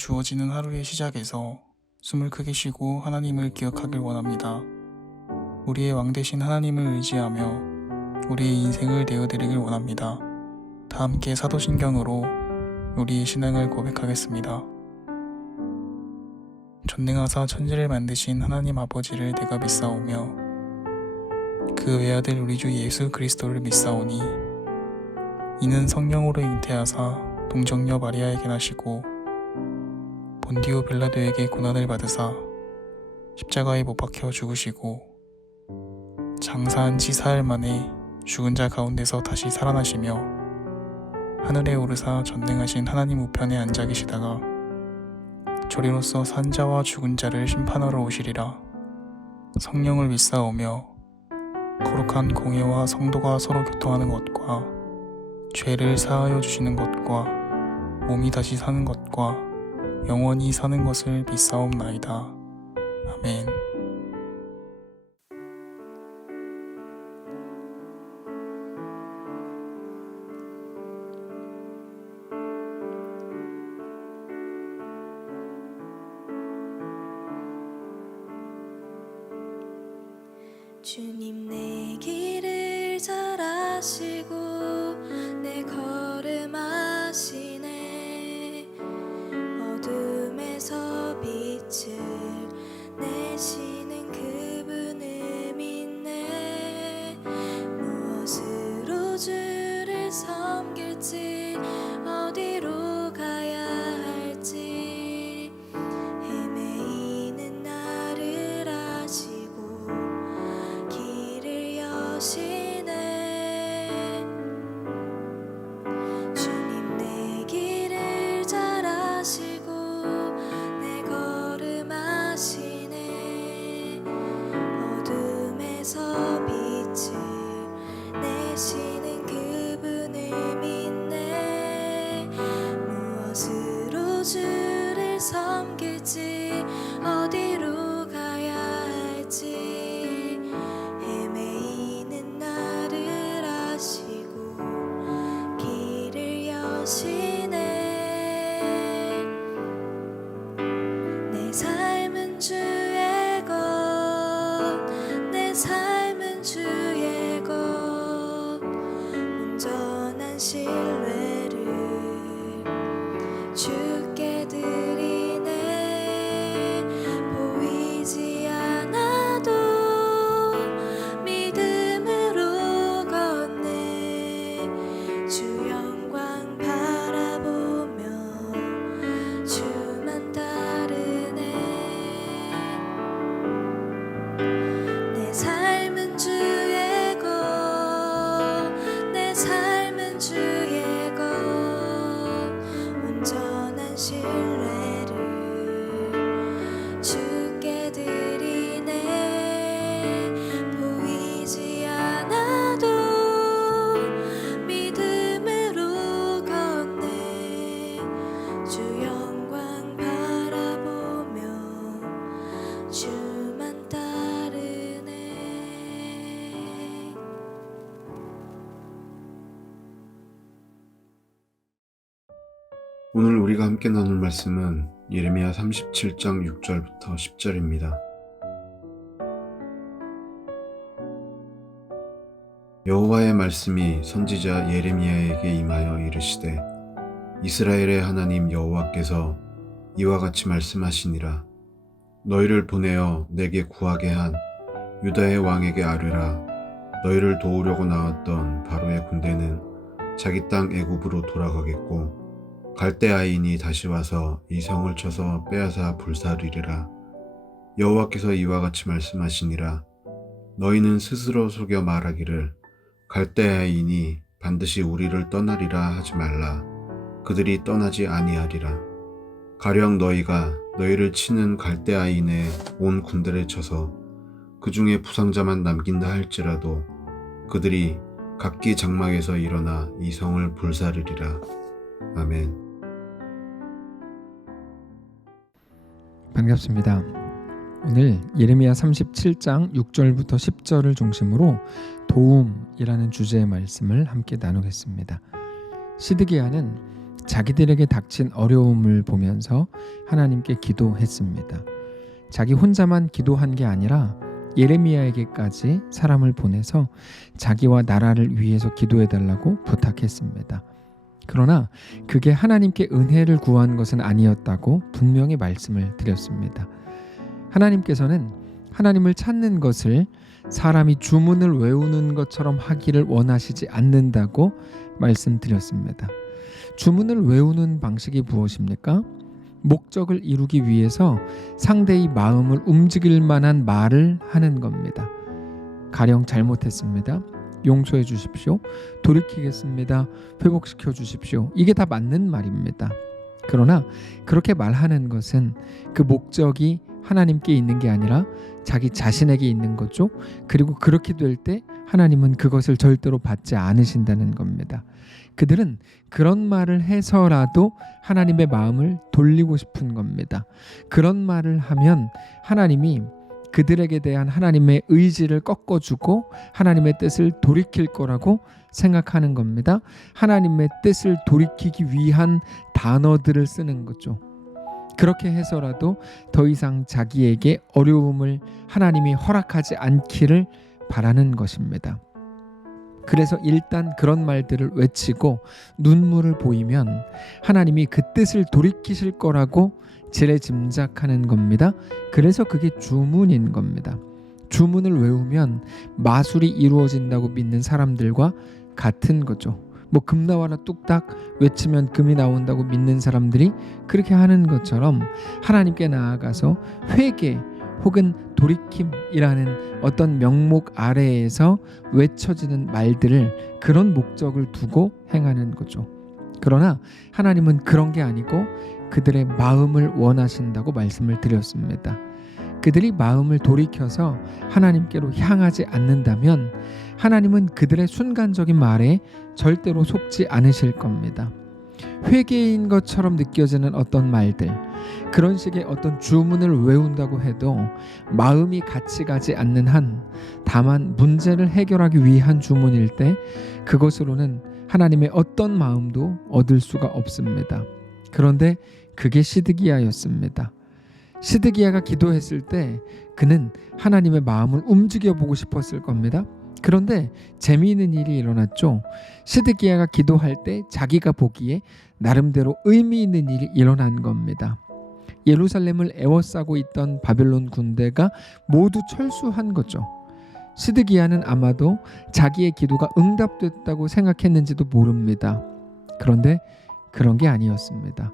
주어지는 하루의 시작에서 숨을 크게 쉬고 하나님을 기억하길 원합니다. 우리의 왕 되신 하나님을 의지하며 우리의 인생을 내어드리길 원합니다. 다 함께 사도신경으로 우리의 신앙을 고백하겠습니다. 전능하사 천지를 만드신 하나님 아버지를 내가 믿사오며 그 외아들 우리 주 예수 그리스도를 믿사오니 이는 성령으로 잉태하사 동정녀 마리아에게 나시고 본디오 빌라도에게 고난을 받으사 십자가에 못 박혀 죽으시고 장사한 지 사흘 만에 죽은 자 가운데서 다시 살아나시며 하늘에 오르사 전능하신 하나님 우편에 앉아 계시다가 조리로서 산 자와 죽은 자를 심판하러 오시리라. 성령을 믿사오며 거룩한 공예와 성도가 서로 교통하는 것과 죄를 사하여 주시는 것과 몸이 다시 사는 것과 영원히 사는 것을 믿사옵나이다. 아멘. 주님 내 길을 잘 아시고 내 걸음 아시네. 어둠에서 빛을 내시는 그분을 믿네. 무엇으로 주를 섬길지 어디로 가야 할지 헤매이는 나를 아시고 길을 여시네. 주님 내 길을 잘 아시고 내 걸음 아시네. 어둠에서 빛을 내시는 그분을 믿네. 무엇으로 주를 섬길지 어디로 가야 할지 헤매이는 나를 아시고 길을 여시네. 내 삶은 주의 것, 내 삶은 주의 것, 온전한 신뢰를 주께 드리네. 보이지 않아도 믿음으로 걷네. 주 영광 바라보며 주만 따르네. 내 삶은 주의 것, 내 삶은 주의 것, 온전한 신뢰를 주께 드리네. 보이지 않아도 믿음으로 걷네. 주 영광 바라보며 주만 따르네. 오늘 우리가 함께 나눌 말씀은 예레미야 37장 6절부터 10절입니다. 여호와의 말씀이 선지자 예레미야에게 임하여 이르시되 이스라엘의 하나님 여호와께서 이와 같이 말씀하시니라. 너희를 보내어 내게 구하게 한 유다의 왕에게 아뢰라. 너희를 도우려고 나왔던 바로의 군대는 자기 땅 애굽으로 돌아가겠고 갈대아인이 다시 와서 이 성을 쳐서 빼앗아 불사르리라. 여호와께서 이와 같이 말씀하시니라. 너희는 스스로 속여 말하기를 갈대아인이 반드시 우리를 떠나리라 하지 말라. 그들이 떠나지 아니하리라. 가령 너희가 너희를 치는 갈대아인의 온 군대를 쳐서 그 중에 부상자만 남긴다 할지라도 그들이 각기 장막에서 일어나 이 성을 불사르리라. 아멘. 반갑습니다. 오늘 예레미야 37장 6절부터 10절을 중심으로 도움이라는 주제의 말씀을 함께 나누겠습니다. 시드기야는 자기들에게 닥친 어려움을 보면서 하나님께 기도했습니다. 자기 혼자만 기도한 게 아니라 예레미야에게까지 사람을 보내서 자기와 나라를 위해서 기도해달라고 부탁했습니다. 그러나 그게 하나님께 은혜를 구한 것은 아니었다고 분명히 말씀을 드렸습니다. 하나님께서는 하나님을 찾는 것을 사람이 주문을 외우는 것처럼 하기를 원하시지 않는다고 말씀드렸습니다. 주문을 외우는 방식이 무엇입니까? 목적을 이루기 위해서 상대의 마음을 움직일 만한 말을 하는 겁니다. 가령 잘못했습니다. 용서해 주십시오. 돌이키겠습니다. 회복시켜 주십시오. 이게 다 맞는 말입니다. 그러나 그렇게 말하는 것은 그 목적이 하나님께 있는 게 아니라 자기 자신에게 있는 거죠. 그리고 그렇게 될 때 하나님은 그것을 절대로 받지 않으신다는 겁니다. 그들은 그런 말을 해서라도 하나님의 마음을 돌리고 싶은 겁니다. 그런 말을 하면 하나님이 그들에게 대한 하나님의 의지를 꺾어주고 하나님의 뜻을 돌이킬 거라고 생각하는 겁니다. 하나님의 뜻을 돌이키기 위한 단어들을 쓰는 거죠. 그렇게 해서라도 더 이상 자기에게 어려움을 하나님이 허락하지 않기를 바라는 것입니다. 그래서 일단 그런 말들을 외치고 눈물을 보이면 하나님이 그 뜻을 돌이키실 거라고 지레짐작하는 겁니다. 그래서 그게 주문인 겁니다. 주문을 외우면 마술이 이루어진다고 믿는 사람들과 같은 거죠. 뭐 금 나와라 뚝딱 외치면 금이 나온다고 믿는 사람들이 그렇게 하는 것처럼 하나님께 나아가서 회개 혹은 돌이킴이라는 어떤 명목 아래에서 외쳐지는 말들을 그런 목적을 두고 행하는 거죠. 그러나 하나님은 그런 게 아니고 그들의 마음을 원하신다고 말씀을 드렸습니다. 그들이 마음을 돌이켜서 하나님께로 향하지 않는다면 하나님은 그들의 순간적인 말에 절대로 속지 않으실 겁니다. 회개인 것처럼 느껴지는 어떤 말들, 그런 식의 어떤 주문을 외운다고 해도 마음이 같이 가지 않는 한, 다만 문제를 해결하기 위한 주문일 때 그것으로는 하나님의 어떤 마음도 얻을 수가 없습니다. 그런데 그게 시드기야였습니다. 시드기야가 기도했을 때 그는 하나님의 마음을 움직여 보고 싶었을 겁니다. 그런데 재미있는 일이 일어났죠. 시드기야가 기도할 때 자기가 보기에 나름대로 의미 있는 일이 일어난 겁니다. 예루살렘을 에워싸고 있던 바벨론 군대가 모두 철수한 거죠. 시드기야는 아마도 자기의 기도가 응답됐다고 생각했는지도 모릅니다. 그런데 그런 게 아니었습니다.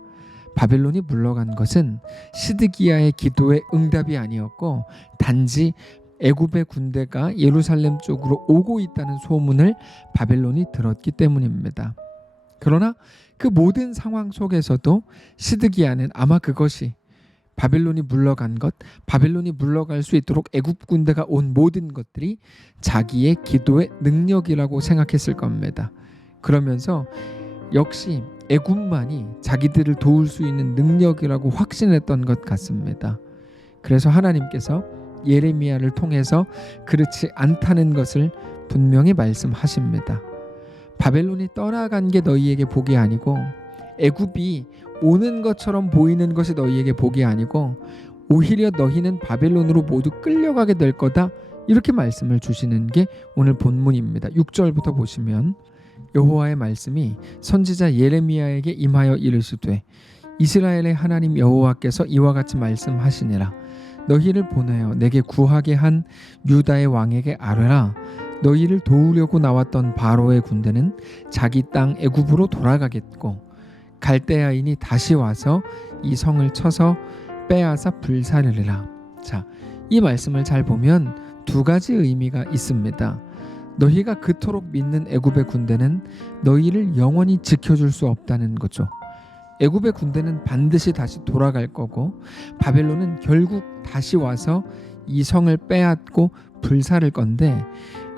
바벨론이 물러간 것은 시드기야의 기도의 응답이 아니었고 단지 애굽의 군대가 예루살렘 쪽으로 오고 있다는 소문을 바벨론이 들었기 때문입니다. 그러나 그 모든 상황 속에서도 시드기야는 아마 그것이 바벨론이 물러간 것, 바벨론이 물러갈 수 있도록 애굽 군대가 온 모든 것들이 자기의 기도의 능력이라고 생각했을 겁니다. 그러면서 역시 애굽만이 자기들을 도울 수 있는 능력이라고 확신했던 것 같습니다. 그래서 하나님께서 예레미야를 통해서 그렇지 않다는 것을 분명히 말씀하십니다. 바벨론이 떠나간 게 너희에게 복이 아니고 애굽이 오는 것처럼 보이는 것이 너희에게 복이 아니고 오히려 너희는 바벨론으로 모두 끌려가게 될 거다. 이렇게 말씀을 주시는 게 오늘 본문입니다. 6절부터 보시면 여호와의 말씀이 선지자 예레미야에게 임하여 이르시되 이스라엘의 하나님 여호와께서 이와 같이 말씀하시니라. 너희를 보내어 내게 구하게 한 유다의 왕에게 아뢰라. 너희를 도우려고 나왔던 바로의 군대는 자기 땅 애굽으로 돌아가겠고 갈대아인이 다시 와서 이 성을 쳐서 빼앗아 불사르리라. 자, 이 말씀을 잘 보면 두 가지 의미가 있습니다. 너희가 그토록 믿는 애굽의 군대는 너희를 영원히 지켜줄 수 없다는 거죠. 애굽의 군대는 반드시 다시 돌아갈 거고 바벨론은 결국 다시 와서 이 성을 빼앗고 불사를 건데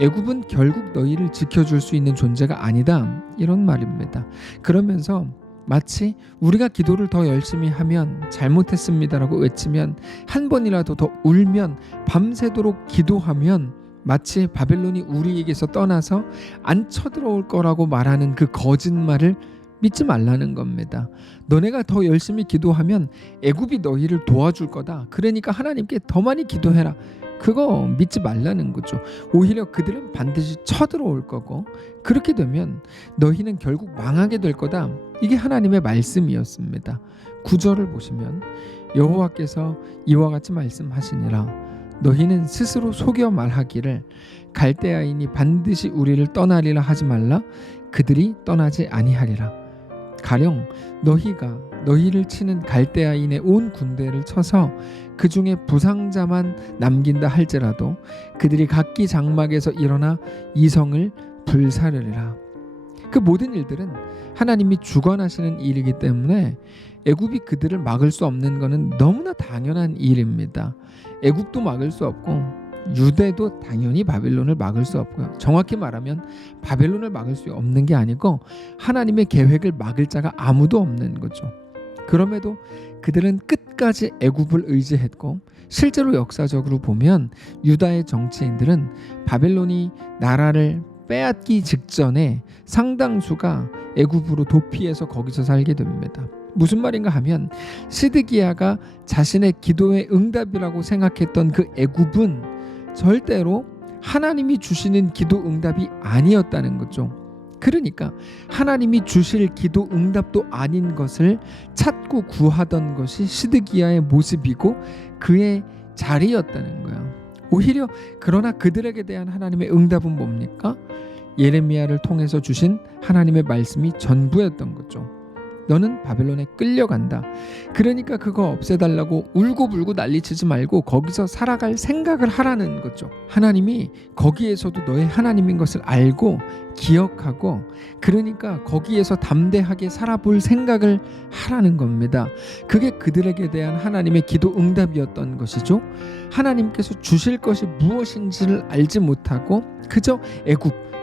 애굽은 결국 너희를 지켜줄 수 있는 존재가 아니다. 이런 말입니다. 그러면서 마치 우리가 기도를 더 열심히 하면 잘못했습니다라고 외치면 한 번이라도 더 울면 밤새도록 기도하면 마치 바벨론이 우리에게서 떠나서 안 쳐들어올 거라고 말하는 그 거짓말을 믿지 말라는 겁니다. 너네가 더 열심히 기도하면 애굽이 너희를 도와줄 거다. 그러니까 하나님께 더 많이 기도해라. 그거 믿지 말라는 거죠. 오히려 그들은 반드시 쳐들어올 거고 그렇게 되면 너희는 결국 망하게 될 거다. 이게 하나님의 말씀이었습니다. 9절을 보시면 여호와께서 이와 같이 말씀하시니라. 너희는 스스로 속여 말하기를 갈대아인이 반드시 우리를 떠나리라 하지 말라. 그들이 떠나지 아니하리라. 가령 너희가 너희를 치는 갈대아인의 온 군대를 쳐서 그 중에 부상자만 남긴다 할지라도 그들이 각기 장막에서 일어나 이 성을 불사르리라. 그 모든 일들은 하나님이 주관하시는 일이기 때문에 애굽이 그들을 막을 수 없는 것은 너무나 당연한 일입니다. 애굽도 막을 수 없고 유대도 당연히 바벨론을 막을 수 없고요. 정확히 말하면 바벨론을 막을 수 없는 게 아니고 하나님의 계획을 막을 자가 아무도 없는 거죠. 그럼에도 그들은 끝까지 애굽을 의지했고 실제로 역사적으로 보면 유다의 정치인들은 바벨론이 나라를 빼앗기 직전에 상당수가 애굽으로 도피해서 거기서 살게 됩니다. 무슨 말인가 하면 시드기야가 자신의 기도의 응답이라고 생각했던 그 애굽은 절대로 하나님이 주시는 기도 응답이 아니었다는 거죠. 그러니까 하나님이 주실 기도 응답도 아닌 것을 찾고 구하던 것이 시드기야의 모습이고 그의 자리였다는 거예요. 오히려 그러나 그들에게 대한 하나님의 응답은 뭡니까? 예레미야를 통해서 주신 하나님의 말씀이 전부였던 거죠. 너는 바벨론에 끌려간다. 그러니까 그거 없애달라고 울고불고 난리치지 말고 거기서 살아갈 생각을 하라는 거죠. 하나님이 거기에서도 너의 하나님인 것을 알고 기억하고 그러니까 거기에서 담대하게 살아볼 생각을 하라는 겁니다. 그게 그들에게 대한 하나님의 기도 응답이었던 것이죠. 하나님께서 주실 것이 무엇인지를 알지 못하고 그저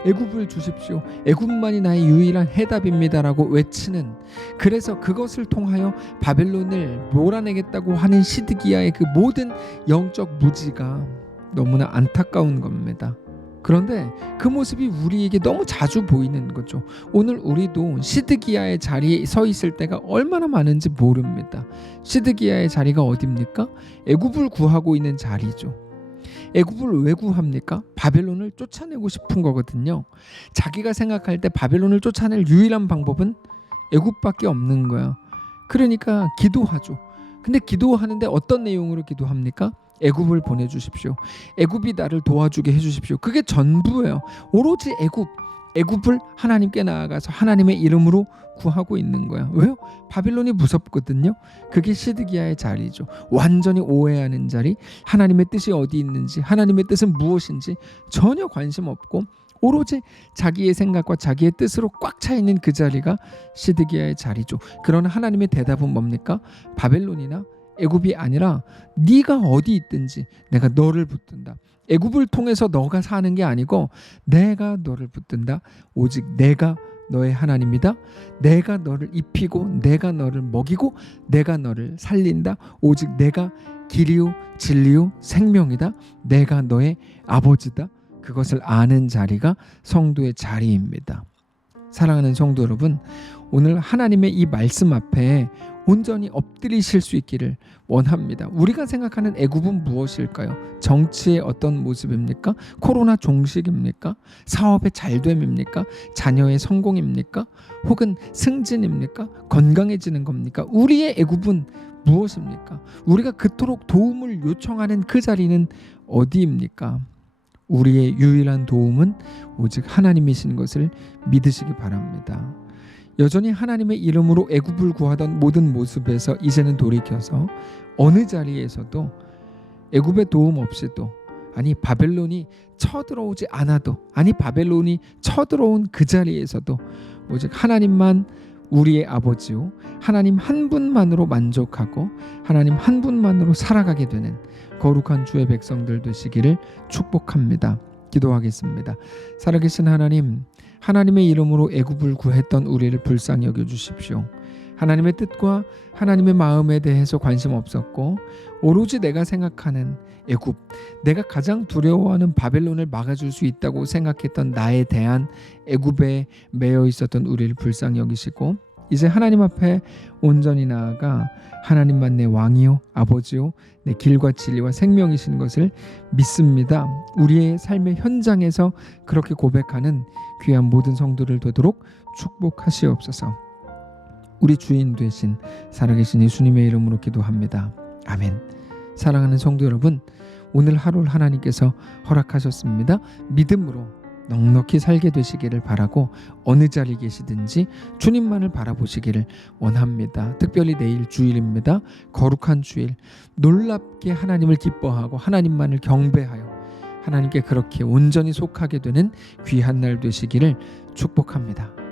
애굽을 주십시오. 애굽만이 나의 유일한 해답입니다라고 외치는, 그래서 그것을 통하여 바벨론을 몰아내겠다고 하는 시드기야의 그 모든 영적 무지가 너무나 안타까운 겁니다. 그런데 그 모습이 우리에게 너무 자주 보이는 거죠. 오늘 우리도 시드기야의 자리에 서 있을 때가 얼마나 많은지 모릅니다. 시드기야의 자리가 어디입니까? 애굽을 구하고 있는 자리죠. 애굽을 왜 구합니까? 바벨론을 쫓아내고 싶은 거거든요. 자기가 생각할 때 바벨론을 쫓아낼 유일한 방법은 애굽밖에 없는 거야. 그러니까 기도하죠. 근데 기도하는데 어떤 내용으로 기도합니까? 애굽을 보내주십시오. 애굽이 나를 도와주게 해주십시오. 그게 전부예요. 오로지 애굽을 하나님께 나아가서 하나님의 이름으로 구하고 있는 거야. 왜요? 바빌론이 무섭거든요. 그게 시드기야의 자리죠. 완전히 오해하는 자리, 하나님의 뜻이 어디 있는지, 하나님의 뜻은 무엇인지 전혀 관심 없고 오로지 자기의 생각과 자기의 뜻으로 꽉 차 있는 그 자리가 시드기야의 자리죠. 그러나 하나님의 대답은 뭡니까? 바벨론이나 애굽이 아니라 네가 어디 있든지 내가 너를 붙든다. 애굽을 통해서 너가 사는 게 아니고 내가 너를 붙든다. 오직 내가 너의 하나님이다. 내가 너를 입히고 내가 너를 먹이고 내가 너를 살린다. 오직 내가 길이요 진리요 생명이다. 내가 너의 아버지다. 그것을 아는 자리가 성도의 자리입니다. 사랑하는 성도 여러분, 오늘 하나님의 이 말씀 앞에 온전히 엎드리실 수 있기를 원합니다. 우리가 생각하는 애굽은 무엇일까요? 정치의 어떤 모습입니까? 코로나 종식입니까? 사업의 잘됨입니까? 자녀의 성공입니까? 혹은 승진입니까? 건강해지는 겁니까? 우리의 애굽은 무엇입니까? 우리가 그토록 도움을 요청하는 그 자리는 어디입니까? 우리의 유일한 도움은 오직 하나님이신 것을 믿으시기 바랍니다. 여전히 하나님의 이름으로 애굽을 구하던 모든 모습에서 이제는 돌이켜서 어느 자리에서도 애굽의 도움 없이도, 아니 바벨론이 쳐들어오지 않아도, 아니 바벨론이 쳐들어온 그 자리에서도 오직 하나님만 우리의 아버지요, 하나님 한 분만으로 만족하고 하나님 한 분만으로 살아가게 되는 거룩한 주의 백성들 되시기를 축복합니다. 기도하겠습니다. 살아계신 하나님, 하나님의 이름으로 애굽을 구했던 우리를 불쌍히 여겨주십시오. 하나님의 뜻과 하나님의 마음에 대해서 관심 없었고 오로지 내가 생각하는 애굽, 내가 가장 두려워하는 바벨론을 막아줄 수 있다고 생각했던 나에 대한 애굽에 매여 있었던 우리를 불쌍히 여기시고 이제 하나님 앞에 온전히 나아가 하나님만 내 왕이요 아버지요 내 길과 진리와 생명이신 것을 믿습니다. 우리의 삶의 현장에서 그렇게 고백하는 귀한 모든 성도들 되도록 축복하시옵소서. 우리 주인 되신 살아계신 예수님의 이름으로 기도합니다. 아멘. 사랑하는 성도 여러분, 오늘 하루를 하나님께서 허락하셨습니다. 믿음으로 넉넉히 살게 되시기를 바라고 어느 자리에 계시든지 주님만을 바라보시기를 원합니다. 특별히 내일 주일입니다. 거룩한 주일, 놀랍게 하나님을 기뻐하고 하나님만을 경배하여 하나님께 그렇게 온전히 속하게 되는 귀한 날 되시기를 축복합니다.